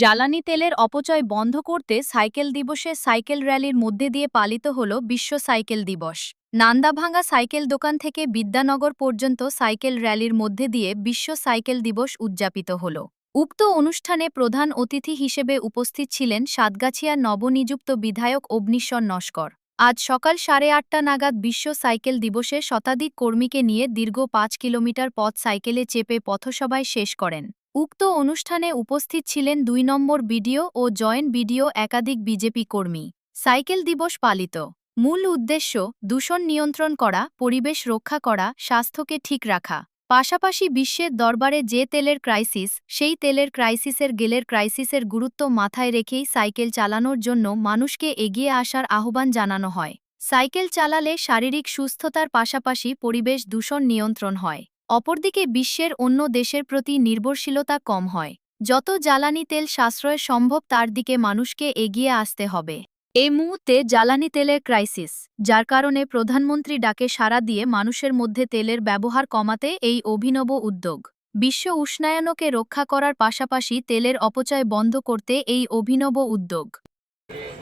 জ্বালানি তেলের অপচয় বন্ধ করতে সাইকেল দিবসে সাইকেল র্যালির মধ্যে দিয়ে পালিত হল বিশ্ব সাইকেল দিবস। নান্দাভাঙ্গা সাইকেল দোকান থেকে বিদ্যানগর পর্যন্ত সাইকেল র্যালির মধ্যে দিয়ে বিশ্ব সাইকেল দিবস উদযাপিত হল। উক্ত অনুষ্ঠানে প্রধান অতিথি হিসেবে উপস্থিত ছিলেন সাতগাছিয়ার নবনিযুক্ত বিধায়ক অগ্নিশ্বর নস্কর। আজ সকাল 8:30 নাগাদ বিশ্ব সাইকেল দিবসে শতাধিক কর্মীকে নিয়ে দীর্ঘ 5 কিলোমিটার পথ সাইকেলে চেপে পথসভায় শেষ করেন। উক্ত অনুষ্ঠানে উপস্থিত ছিলেন 2 নম্বর বিডিও ও জয়েন্ট বিডিও একাধিক বিজেপি কর্মী। সাইকেল দিবস পালিত মূল উদ্দেশ্য দূষণ নিয়ন্ত্রণ করা, পরিবেশ রক্ষা করা, স্বাস্থ্যকে ঠিক রাখা। পাশাপাশি বিশ্বের দরবারে যে তেলের ক্রাইসিস, সেই তেলের ক্রাইসিসের গেলের ক্রাইসিসের গুরুত্ব মাথায় রেখেই সাইকেল চালানোর জন্য মানুষকে এগিয়ে আসার আহ্বান জানানো হয়। সাইকেল চালালে শারীরিক সুস্থতার পাশাপাশি পরিবেশ দূষণ নিয়ন্ত্রণ হয়। অপরদিকে বিশ্বের অন্য দেশের প্রতি নির্ভরশীলতা কম হয়। যত জ্বালানি তেল সাশ্রয় সম্ভব তার দিকে মানুষকে এগিয়ে আসতে হবে। এই মুহূর্তে জ্বালানি তেলের ক্রাইসিস, যার কারণে প্রধানমন্ত্রী ডাকে সাড়া দিয়ে মানুষের মধ্যে তেলের ব্যবহার কমাতে এই অভিনব উদ্যোগ। বিশ্ব উষ্ণায়নকে রক্ষা করার পাশাপাশি তেলের অপচয় বন্ধ করতে এই অভিনব উদ্যোগ।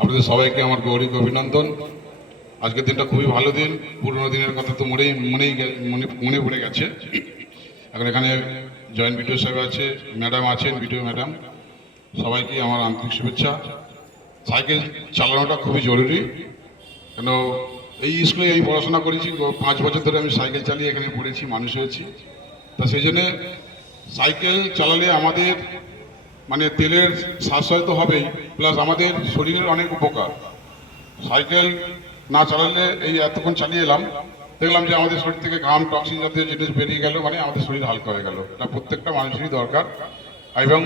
আপনাদের সবাইকে আমার গৌরী অভিনন্দন। আজকের দিনটা খুবই ভালো দিন। পুরোনো দিনের কথা তো মনে পড়ে গেছে। এখন এখানে জয়েন্ট বিডিও সাহেব আছে, ম্যাডাম আছেন, বিডিও ম্যাডাম, সবাইকে আমার আন্তরিক শুভেচ্ছা। সাইকেল চালানোটা খুবই জরুরি, কেন এই স্কুলে আমি পড়াশোনা করেছি, 5 বছর ধরে আমি সাইকেল চালিয়ে এখানে পড়েছি, মানুষ হয়েছি। তা সেই জন্যে সাইকেল চালালে আমাদের তেলের সাশ্রয় তো হবেই, প্লাস আমাদের শরীরের অনেক উপকার। সাইকেল না চালালে এই এতক্ষণ চালিয়ে এলাম, দেখলাম যে আমাদের শরীর থেকে ঘাম, টক্সিন জাতীয় জিনিস বেরিয়ে গেল, আমাদের শরীর হালকা হয়ে গেল। এটা প্রত্যেকটা মানুষেরই দরকার। এবং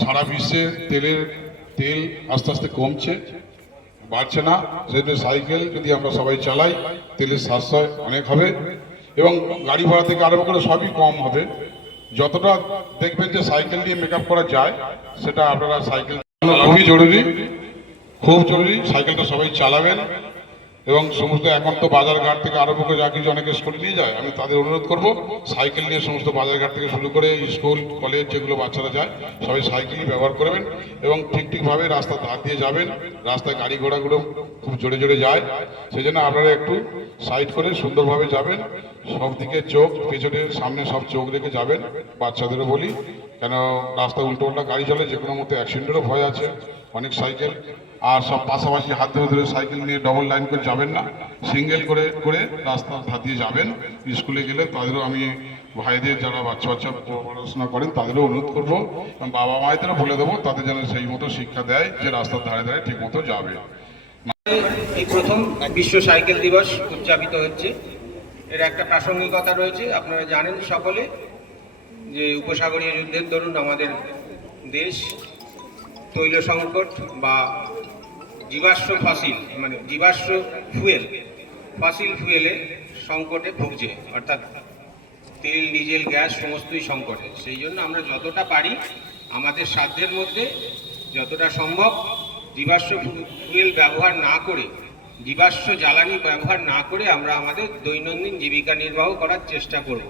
সারা বিশ্বে তেল আস্তে আস্তে কমছে, বাড়ছে না। সেজন্য সাইকেল যদি আমরা সবাই চালাই, তেলের সাশ্রয় অনেক হবে এবং গাড়ি ভাড়া থেকে আরম্ভ করে সবই কম হবে। যতটা দেখবেন যে সাইকেল দিয়ে মেকআপ করা যায়, সেটা আপনারা সাইকেল খুবই জরুরি, খুব জরুরি। সাইকেলটা সবাই চালাবেন এবং সমস্ত এখন তো বাজারঘাট থেকে আরম্ভ করে যা কিছু অনেকে স্কুলে নিয়ে যায়, আমি তাদের অনুরোধ করব সাইকেল নিয়ে সমস্ত বাজারঘাট থেকে শুরু করে স্কুল কলেজ যেগুলো বাচ্চারা যায়, সবাই সাইকেলই ব্যবহার করবেন এবং ঠিকভাবে রাস্তার ধার দিয়ে যাবেন। রাস্তায় গাড়ি ঘোড়াগুলো খুব জোরে জোরে যায়, সেই জন্য আপনারা একটু সাইড করে সুন্দরভাবে যাবেন। সব দিকে চোখ, পেছনে সামনে সব চোখ রেখে যাবেন। বাচ্চাদেরও বলি, কেন রাস্তায় উল্টো পাল্টা গাড়ি চলে, যে কোনো মতো অ্যাক্সিডেন্টেরও ভয় আছে অনেক সাইকেল। আর সব পাশাপাশি হাত ধরে ধরে সাইকেল নিয়ে ডবল লাইন করে যাবেন না, সিঙ্গেল করে করে রাস্তার ধার দিয়ে যাবেন। স্কুলে গেলে তাদেরও আমি ভাইদের যারা বাচ্চা পড়াশোনা করেন তাদেরও অনুরোধ করবো, বাবা মায়েদেরও বলে দেবো, তাদের যেন সেই মতো শিক্ষা দেয় যে রাস্তার ধারে ধারে ঠিক মতো যাবে। এই প্রথম বিশ্ব সাইকেল দিবস উদযাপিত হচ্ছে। এর একটা প্রাসঙ্গিকতা রয়েছে। আপনারা জানেন সকলে যে উপসাগরীয় যুদ্ধের দরুন আমাদের দেশ তৈল সংকট বা জীবাশ্ম ফসিল ফুয়েলের সংকটে ভুগছে, অর্থাৎ তেল, ডিজেল, গ্যাস সমস্তই সংকটে। সেই জন্য আমরা যতটা পারি আমাদের সাধ্যের মধ্যে যতটা সম্ভব জীবাশ্ম ফুয়েল ব্যবহার না করে, জীবাশ্ম জ্বালানি ব্যবহার না করে আমরা আমাদের দৈনন্দিন জীবিকা নির্বাহ করার চেষ্টা করব।